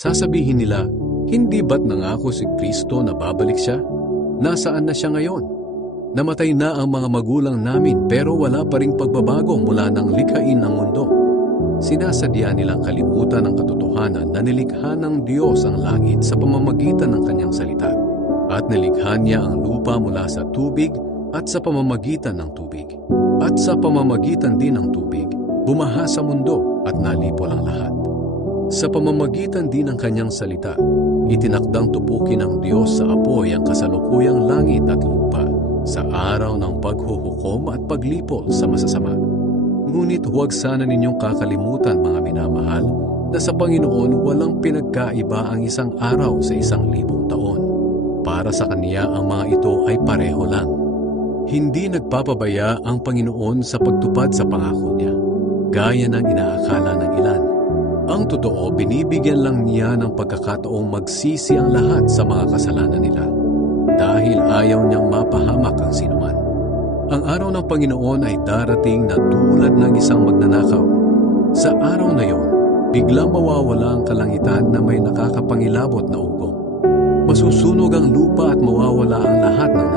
Sasabihin nila, hindi ba't nangako si Kristo na babalik siya? Nasaan na siya ngayon? Namatay na ang mga magulang namin pero wala pa ring pagbabago mula nang likhain ng mundo. Sinasadya nilang kalimutan ang katotohanan na nilikha ng Diyos ang langit sa pamamagitan ng kanyang salita. At nilikha niya ang lupa mula sa tubig at sa pamamagitan ng tubig. At sa pamamagitan din ng tubig, bumaha sa mundo at nalipol ang lahat. Sa pamamagitan din ng kanyang salita, itinakdang tupukin ng Diyos sa apoy ang kasalukuyang langit at lupa sa araw ng paghuhukom at paglipol sa masasama. Ngunit huwag sana ninyong kakalimutan, mga minamahal, na sa Panginoon walang pinagkaiba ang isang araw sa 1,000 taon. Para sa Kanya ang mga ito ay pareho lang. Hindi nagpapabaya ang Panginoon sa pagtupad sa pangako niya, gaya ng inaakala ng ilan. Ang totoo, binibigyan lang niya ng pagkakataong magsisi ang lahat sa mga kasalanan nila dahil ayaw niyang mapahamak ang sinuman. Ang araw ng Panginoon ay darating na tulad ng isang magnanakaw. Sa araw na yon, biglang mawawala ang kalangitan na may nakakapangilabot na ugong. Masusunog ang lupa at mawawala ang lahat ng